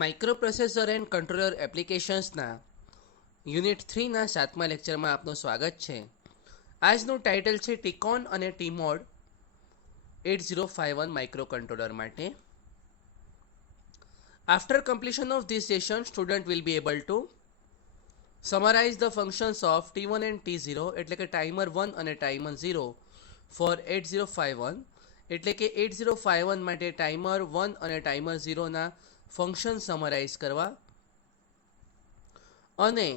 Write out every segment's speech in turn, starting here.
Microprocessor and controller એપ્લિકેશન્સના unit 3ના 7મા લેક્ચરમાં આપનું સ્વાગત છે. આજનું ટાઇટલ છે ટીકોન અને ટીમોડ 8051 માઇક્રોકન્ટ્રોલર માટે. After completion of this session student will be able to summarise the functions of T1 and T0 એટલે કે ટાઈમર 1 અને ટાઈમર 0 ફોર 8051 એટલે કે 8051 માટે ટાઈમર 1 અને ટાઈમર 0ના ફંક્શન સમરાઇઝ કરવા અને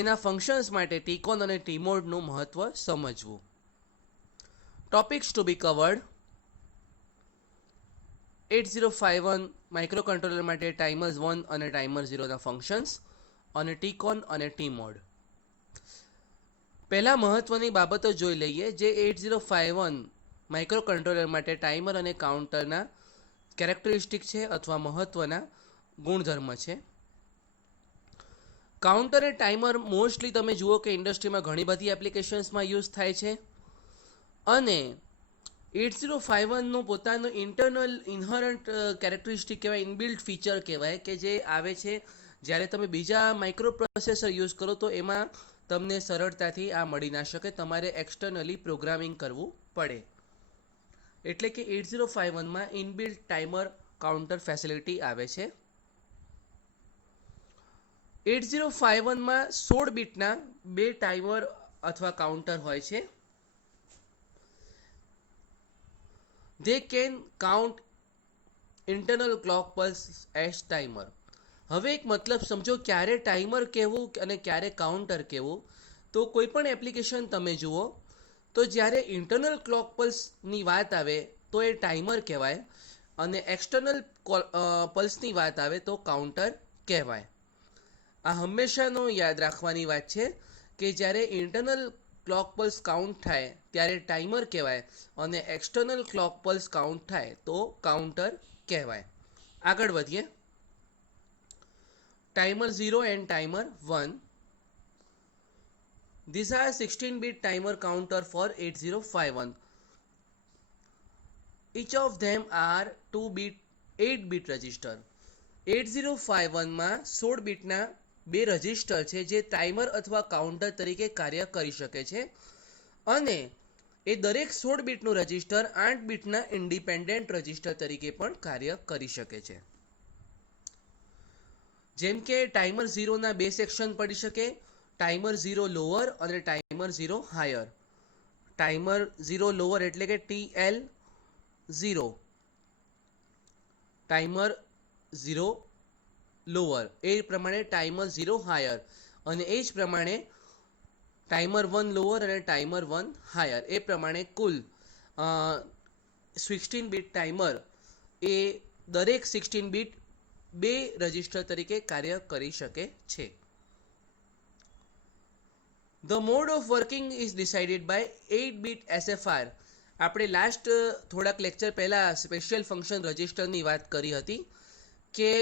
એના ફંક્શન્સ માટે ટીકોન અને ટીમોડનું મહત્વ સમજવું. ટોપિક્સ ટુ બી કવર્ડ: 8051 માઇક્રોકન્ટ્રોલર માટે ટાઈમર 1 અને ટાઈમર 0ના ફંક્શન્સ અને ટીકોન અને ટીમોડ. પહેલા મહત્વની બાબતો જોઈ લઈએ જે 8051 માઇક્રોકન્ટ્રોલર માટે ટાઈમર અને કાઉન્ટરના કેરેક્ટરિસ્ટિક છે અથવા મહત્વના ગુણધર્મ છે. કાઉન્ટર અને ટાઈમર મોસ્ટલી તમે જુઓ કે ઇન્ડસ્ટ્રીમાં ઘણી બધી એપ્લિકેશન્સમાં યુઝ થાય છે અને 8051નું પોતાનું ઇન્ટરનલ ઇન્હરન્ટ કેરેક્ટરિસ્ટિક કહેવાય, ઇનબિલ્ટ ફીચર કહેવાય કે જે આવે છે જ્યારે તમે બીજા માઇક્રોપ્રોસેસર યુઝ કરો તો એમાં તમને સરળતાથી આ મળી ના શકે, તમારે એક્સટર્નલી પ્રોગ્રામિંગ કરવું પડે. એટલે કે 8051માં ઇનબિલ્ટ ટાઈમર કાઉન્ટર ફેસિલિટી આવે છે. 8051માં 16 બીટના બે ટાઈમર અથવા કાઉન્ટર હોય છે. They can count internal clock pulse as timer. હવે એક મતલબ સમજો, ક્યારે ટાઈમર કહેવું અને ક્યારે કાઉન્ટર કહેવું. તો કોઈ પણ એપ્લિકેશન તમે જુઓ તો જ્યારે ઇન્ટરનલ ક્લોક પલ્સની વાત આવે તો એ ટાઈમર કહેવાય અને એક્સટર્નલ પલ્સની વાત આવે તો કાઉન્ટર કહેવાય. આ હંમેશાનો યાદ રાખવાની વાત છે કે જ્યારે ઇન્ટરનલ ક્લોક પલ્સ કાઉન્ટ થાય ત્યારે ટાઈમર કહેવાય અને એક્સટર્નલ ક્લોક પલ્સ કાઉન્ટ થાય તો કાઉન્ટર કહેવાય. આગળ વધીએ. Timer 0 and timer 1. These are 16-bit timer counter for 8051. Each of them are 2-bit 8-bit register. 8051માં 16 બીટના બે રજિસ્ટર છે જે ટાઈમર અથવા કાઉન્ટર તરીકે કાર્ય કરી શકે છે અને એ દરેક 16 બીટનું રજિસ્ટર 8 બીટના ઇન્ડિપેન્ડન્ટ રજિસ્ટર તરીકે પણ કાર્ય કરી શકે છે. જેમ કે ટાઈમર 0ના બે સેક્શન પડી શકે: ટાઈમર 0 લોઅર અને ટાઈમર 0 હાયર. ટાઈમર 0 લોઅર એટલે કે TL0, ટાઈમર 0 લોઅર એ પ્રમાણે ટાઈમર 0 હાયર અને એ જ પ્રમાણે ટાઈમર 1 લોઅર અને ટાઈમર 1 હાયર. એ પ્રમાણે કુલ 16 બીટ ટાઈમર એ દરેક 16 બીટ બે રજિસ્ટર તરીકે કાર્ય કરી શકે છે. The mode of working is decided by 8-bit SFR. આપણે લાસ્ટ થોડાક લેક્ચર પહેલાં સ્પેશિયલ ફંક્શન રજિસ્ટરની વાત કરી હતી કે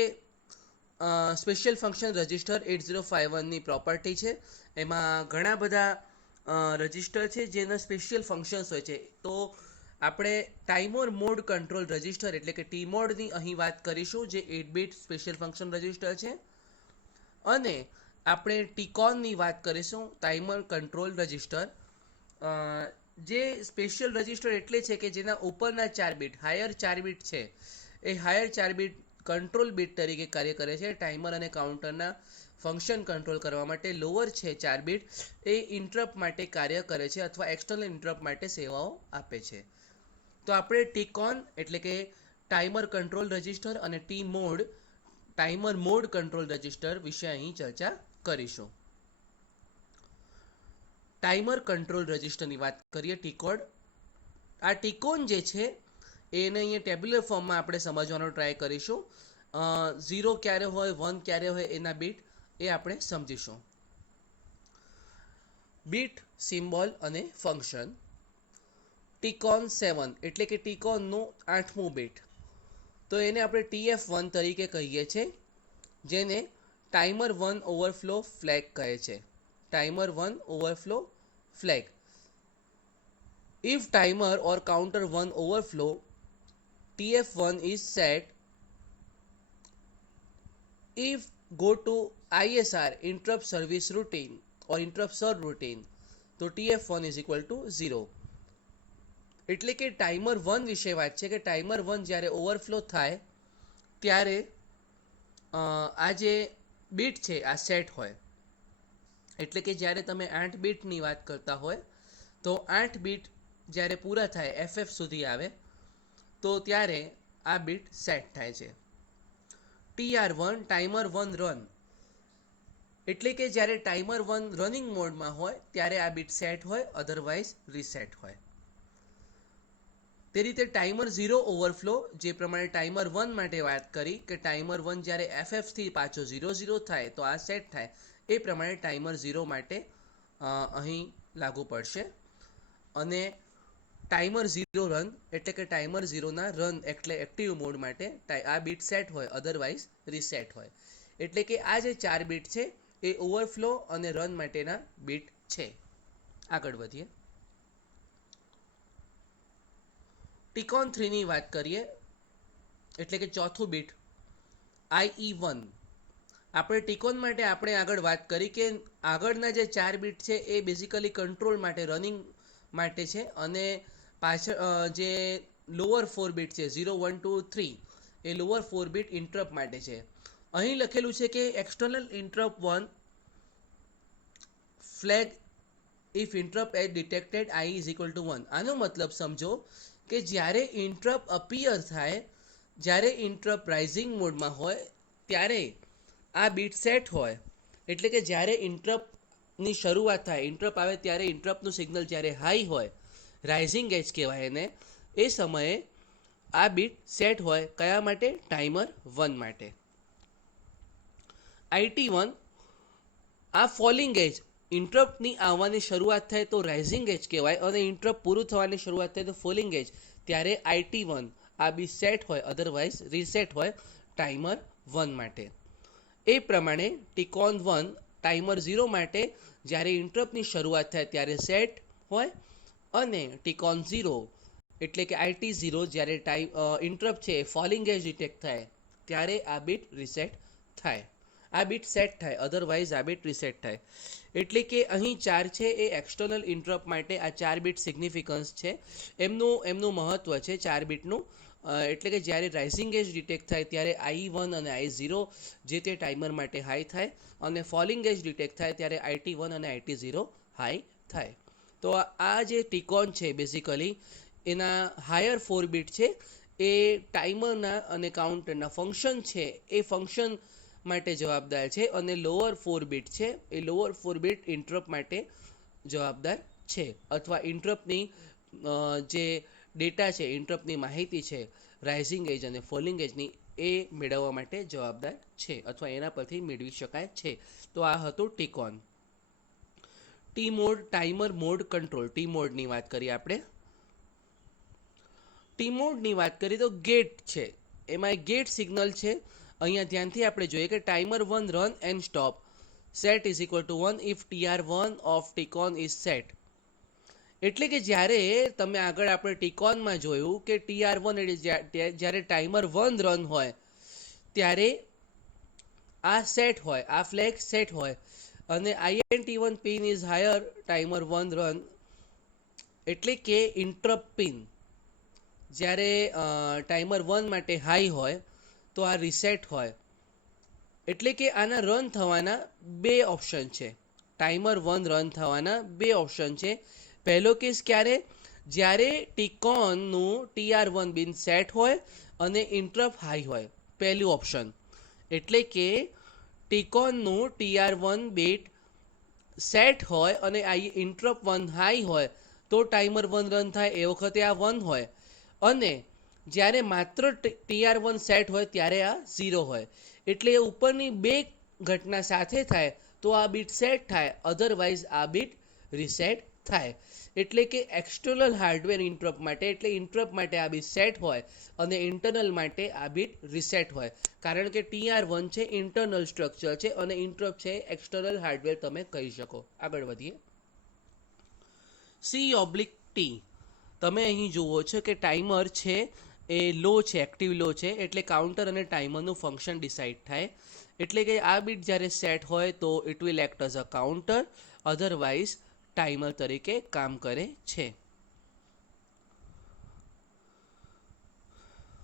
સ્પેશિયલ ફંક્શન રજિસ્ટર 8051ની પ્રોપર્ટી છે. એમાં ઘણા બધા રજિસ્ટર છે જેના સ્પેશિયલ ફંક્શન્સ હોય છે. તો આપણે ટાઈમર મોડ કંટ્રોલ રજિસ્ટર એટલે કે ટીમોડની અહીં વાત કરીશું જે 8-બીટ સ્પેશિયલ ફંક્શન રજિસ્ટર છે અને આપણે ટીકોનની વાત કરીશું ટાઈમર કંટ્રોલ રજિસ્ટર જે સ્પેશિયલ રજિસ્ટર એટલે છે કે જેના ઉપરના 4 બીટ હાયર 4 બીટ છે એ હાયર 4 બીટ કંટ્રોલ બીટ તરીકે કાર્ય કરે છે ટાઈમર અને કાઉન્ટરના ફંક્શન કંટ્રોલ કરવા માટે. લોઅર છે 4 બીટ એ ઇન્ટરપ્ટ માટે કાર્ય કરે છે અથવા એક્સટર્નલ ઇન્ટરપ્ટ માટે સેવાઓ આપે છે. તો આપણે ટીકોન એટલે કે ટાઈમર કંટ્રોલ રજિસ્ટર અને T mode timer mode control register વિશે અહીં ચર્ચા કરીશું. ટાઈમર કંટ્રોલ રજિસ્ટરની વાત કરીએ, ટીકોડ. આ ટીકોન જે છે એને અહીંયા ટેબ્યુલર ફોર્મમાં આપણે સમજવાનો ટ્રાય કરીશું. 0 ક્યારે હોય, 1 ક્યારે હોય એના બીટ એ આપણે સમજીશું. બીટ, સિમ્બોલ અને ફંક્શન. ટીકોન 7 એટલે કે ટીકોનનું 8મું બીટ, તો એને આપણે TF1 તરીકે કહીએ છીએ જેને ટાઈમર 1 ઓવરફ્લો ફ્લેગ કહે છે. Timer 1 overflow flag. If timer or counter 1 overflow, TF1 is set if go to ISR interrupt service routine or interrupt serve routine તો TF1 is equal to 0. એટલે કે ટાઈમર 1 વિશે વાત છે કે ટાઈમર 1 જ્યારે ઓવરફ્લો થાય ત્યારે આ જે બીટ છે આ સેટ હોય. એટલે કે જ્યારે તમે 8 બીટની વાત કરતા હોય તો 8 બીટ જ્યારે પૂરા થાય FF સુધી આવે તો ત્યારે આ બીટ સેટ થાય છે. TR1 ટાઈમર 1 રન એટલે કે જ્યારે ટાઈમર 1 રનિંગ મોડમાં હોય ત્યારે આ બીટ સેટ હોય, અધરવાઇઝ રીસેટ હોય. તે રીતે ટાઈમર 0 ઓવરફ્લો જે પ્રમાણે ટાઈમર 1 માટે વાત કરી કે ટાઈમર 1 જ્યારે FF થી પાછો 0 થાય તો આ સેટ થાય, એ પ્રમાણે ટાઈમર 0 માટે અહીં લાગુ પડશે. અને ટાઈમર 0 રન એટલે કે ટાઈમર 0ના રન એટલે એક્ટિવ મોડ માટે આ બીટ સેટ હોય, અધરવાઇઝ રીસેટ હોય. એટલે કે આ જે 4 બીટ છે એ ઓવરફ્લો અને રન માટેના બીટ છે. આગળ વધીએ. ટીકોન 3ની વાત કરીએ એટલે કે ચોથું બીટ IE1. આપણે ટીકોન માટે આપણે આગળ વાત કરી કે આગળના જે 4 બીટ છે એ બેઝિકલી કંટ્રોલ માટે, રનિંગ માટે છે અને પાછળ જે લોઅર 4 બીટ છે 0 1 2 3 એ લોઅર 4 બીટ ઇન્ટરપ્ટ માટે છે. અહીં લખેલું છે કે external interrupt 1 flag if interrupt at detected I is equal to 1. આનો મતલબ સમજો કે જ્યારે ઇન્ટરપ્ટ અપિયર થાય, જ્યારે ઇન્ટરપ્ટ રાઇઝિંગ મોડમાં હોય ત્યારે આ બીટ સેટ હોય. એટલે કે જ્યારે ઇન્ટરપ્ટની શરૂઆત થાય, ઇન્ટરપ્ટ આવે ત્યારે ઇન્ટરપ્ટનું સિગ્નલ જ્યારે હાઈ હોય, રાઇઝિંગ એજ કહેવાય એને, એ સમયે આ બીટ સેટ હોય. કયા માટે? ટાઈમર 1 માટે. IT1 આ ફોલિંગ એજ, ઇન્ટરપ્ટની આવવાની શરૂઆત થાય તો રાઇઝિંગ એજ કહેવાય અને ઇન્ટરપ્ટ પૂરું થવાની શરૂઆત થાય તો ફોલિંગ એજ, ત્યારે IT1 આ બી સેટ હોય, અધરવાઇઝ રીસેટ હોય ટાઈમર 1 માટે. એ પ્રમાણે ટીકોન 1 ટાઈમર 0 માટે જ્યારે ઇન્ટરપ્ટની શરૂઆત થાય ત્યારે સેટ હોય અને ટીકોન 0 એટલે કે IT0 જ્યારે ઇન્ટરપ્ટ છે ફોલિંગ એજ ડિટેક્ટ થાય ત્યારે આ બીટ રીસેટ થાય, આ બીટ સેટ થાય, અધરવાઇઝ આ બીટ રીસેટ થાય. એટલે કે અહીં 4 છે એ એક્સટર્નલ ઇન્ટરપ્ટ માટે આ 4 બીટ સિગ્નિફિકન્સ છે, એમનું મહત્વ છે 4 બીટનું. એટલે કે જ્યારે રાઇઝિંગ એજ ડિટેક્ટ થાય ત્યારે I1 અને I0 જે તે ટાઈમર માટે હાઈ થાય અને ફોલિંગ એજ ડિટેક્ટ થાય ત્યારે IT1 અને IT0 હાઈ થાય. તો આ જે ટીકોન છે બેઝિકલી એના હાયર 4 બીટ છે એ ટાઈમરના અને કાઉન્ટરના ફંક્શન છે એ ફંક્શન માટે જવાબદાર છે અને લોઅર 4 બીટ છે એ લોઅર 4 બીટ ઇન્ટરપ્ટ માટે જવાબદાર છે અથવા ઇન્ટરપ્ટની જે ડેટા છે, ઇન્ટરપ્ટની માહિતી છે રાઇઝિંગ એજ અને ફોલિંગ એજની, એ મેળવવા માટે જવાબદાર છે અથવા એના પરથી મેળવી શકાય છે. તો આ હતું TCON. T mode, timer mode control. T મોડની વાત કરીએ આપણે. ટી મોડની વાત કરીએ તો ગેટ છે, એમાં એક ગેટ સિગ્નલ છે. અહીંયા ધ્યાનથી આપણે જોઈએ કે timer 1 run and stop set is equal to 1 if TR1 of TCON is set. એટલે કે જ્યારે તમે આગળ આપણે ટીકોનમાં જોયું કે TR1 એટલે જ્યારે ટાઈમર 1 રન હોય ત્યારે આ સેટ હોય, આ ફ્લેગ સેટ હોય અને INT1 pin is higher timer 1 run એટલે કે ઇન્ટરપ્ટ પિન જ્યારે ટાઈમર 1 માટે હાઈ હોય તો આ રીસેટ હોય. એટલે કે આના રન થવાના 2 ઓપ્શન છે, ટાઈમર 1 રન થવાના 2 ઓપ્શન છે. પહેલો કેસ ક્યારે? જ્યારે ટીકોનનું TR1 બિન સેટ હોય અને ઇન્ટરપ્ટ હાઈ હોય, પહેલું ઓપ્શન. એટલે કે ટીકોનનું TR1 બીટ સેટ હોય અને ઇન્ટરપ્ટ 1 હાઈ હોય તો ટાઈમર 1 રન થાય, એ વખતે આ 1 હોય. અને જ્યારે માત્ર TR1 સેટ હોય ત્યારે આ 0 હોય. એટલે ઉપરની 2 ઘટના સાથે થાય તો આ બીટ સેટ થાય, અધરવાઇઝ આ બીટ રીસેટ થાય. એટલે કે એક્સટર્નલ હાર્ડવેર ઇન્ટરપ્ટ માટે, એટલે ઇન્ટરપ્ટ માટે આ બીટ સેટ હોય અને ઇન્ટરનલ માટે આ બીટ રીસેટ હોય. કારણ કે TR1 છે ઇન્ટરનલ સ્ટ્રક્ચર છે અને ઇન્ટરપ્ટ છે એક્સટર્નલ હાર્ડવેર તમે કહી શકો. આગળ વધીએ. C/T તમે અહીં જુઓ છો કે ટાઈમર છે એ લો છે, એક્ટિવ લો છે, એટલે કાઉન્ટર અને ટાઈમરનું ફંક્શન ડિસાઇડ થાય. એટલે કે આ બીટ જ્યારે સેટ હોય તો it will act as a counter, otherwise timer તરીકે કામ કરે છે.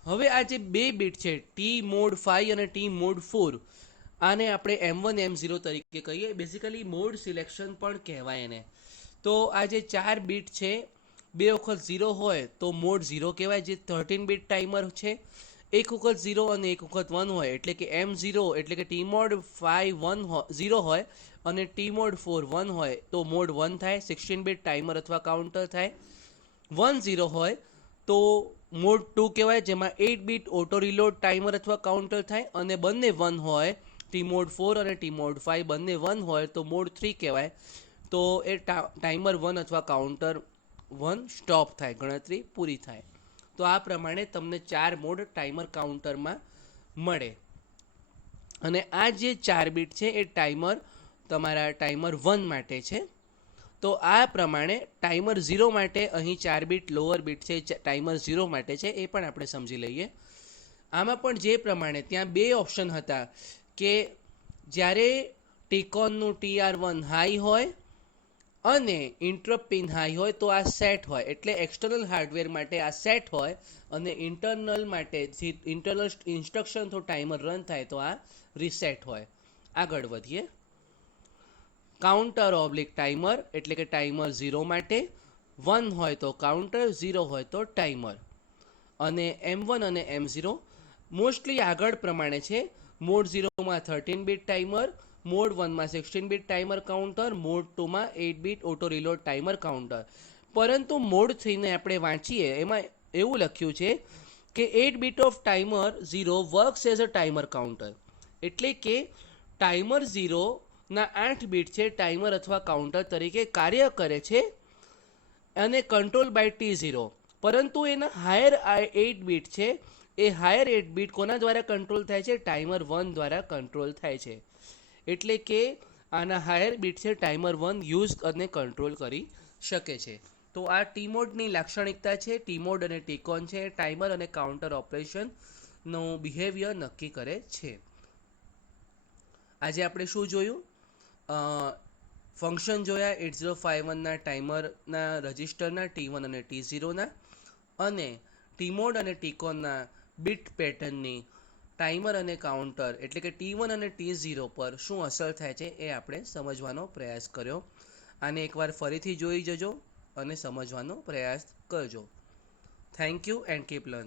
હવે આ જે બે બીટ છે ટી મોડ 5 અને ટી મોડ 4, આને આપણે M1 M0 તરીકે કહીએ. બેઝિકલી મોડ સિલેક્શન પણ કહેવાય એને. તો આ જે 4 બીટ છે, 2 વખત 0 હોય તો મોડ 0 કહેવાય, જે 13 બીટ ટાઈમર છે. 1 વખત 0 અને 1 વખત 1 હોય એટલે કે M0, એટલે કે ટી મોડ 5 0 હોય અને ટી મોડ 4 1 હોય તો મોડ 1 થાય, 16 બીટ ટાઈમર અથવા કાઉન્ટર થાય. 1 0 હોય તો મોડ 2 કહેવાય, જેમાં 8 બીટ ઓટો રિલોડ ટાઈમર અથવા કાઉન્ટર થાય. અને બંને 1 હોય, ટી મોડ 4 અને ટી મોડ 5 બંને 1 હોય તો મોડ 3 કહેવાય. તો એ ટાઈમર 1 અથવા કાઉન્ટર 1 સ્ટોપ થાય, ગણતરી પૂરી થાય. તો આ પ્રમાણે તમને 4 મોડ ટાઈમર કાઉન્ટરમાં મળે. અને આ જે 4 બીટ છે એ ટાઈમર તમારા ટાઈમર 1 માટે છે. તો આ પ્રમાણે ટાઈમર 0 માટે અહીં 4 બીટ લોઅર બીટ છે, ટાઈમર 0 માટે છે, એ પણ આપણે સમજી લઈએ. આમાં પણ જે પ્રમાણે ત્યાં 2 ઓપ્શન હતા કે જ્યારે ટીકોનનું TR1 હાઈ હોય અને ઇન્ટરપ્ટ પિન હાઈ હોય તો આ સેટ હોય, એટલે એક્સટર્નલ હાર્ડવેર માટે આ સેટ હોય અને ઇન્ટરનલ માટે internal instruction through timer run થાય તો આ રીસેટ હોય. આગળ વધીએ. કાઉન્ટર ઓબ્લિક ટાઈમર, એટલે કે ટાઈમર 0 માટે 1 હોય તો કાઉન્ટર, 0 હોય તો ટાઈમર. અને M1 અને M0 મોસ્ટલી આગળ પ્રમાણે છે. મોડ 0માં 13 બીટ ટાઈમર, મોડ 1માં 16 બીટ ટાઈમર કાઉન્ટર, મોડ 2માં 8 bit auto reload timer counter. પરંતુ મોડ 3ને આપણે વાંચીએ એમાં એવું લખ્યું છે કે 8 bit of timer 0 works as a timer counter. એટલે કે ટાઈમર 0 ના 8 બીટ છે ટાઈમર અથવા કાઉન્ટર તરીકે કાર્ય કરે છે અને કંટ્રોલ બાય T0. પરંતુ એના હાયર 8 બીટ છે, એ હાયર 8 બીટ કોના દ્વારા કંટ્રોલ થાય છે? ટાઈમર 1 દ્વારા કંટ્રોલ થાય છે. એટલે કે આના હાયર બીટ છે ટાઈમર 1 યુઝ અને કંટ્રોલ કરી શકે છે. તો આ ટી મોડની લાક્ષણિકતા છે. ટી મોડ અને ટીકોન છે ટાઈમર અને કાઉન્ટર ઓપરેશનનું બિહેવિયર નક્કી કરે છે. આજે આપણે શું જોયું? ફંક્શન જોયા 8051ના ટાઈમરના રજિસ્ટરના T1 અને T0ના, અને ટી મોડ અને ટીકોનના બીટ પેટર્નની ટાઈમર અને કાઉન્ટર એટલે કે T1 અને T0 પર શું અસર થાય છે એ આપણે સમજવાનો પ્રયાસ કર્યો. આને એકવાર ફરીથી જોઈ જજો અને સમજવાનો પ્રયાસ કરજો. Thank you and keep learning.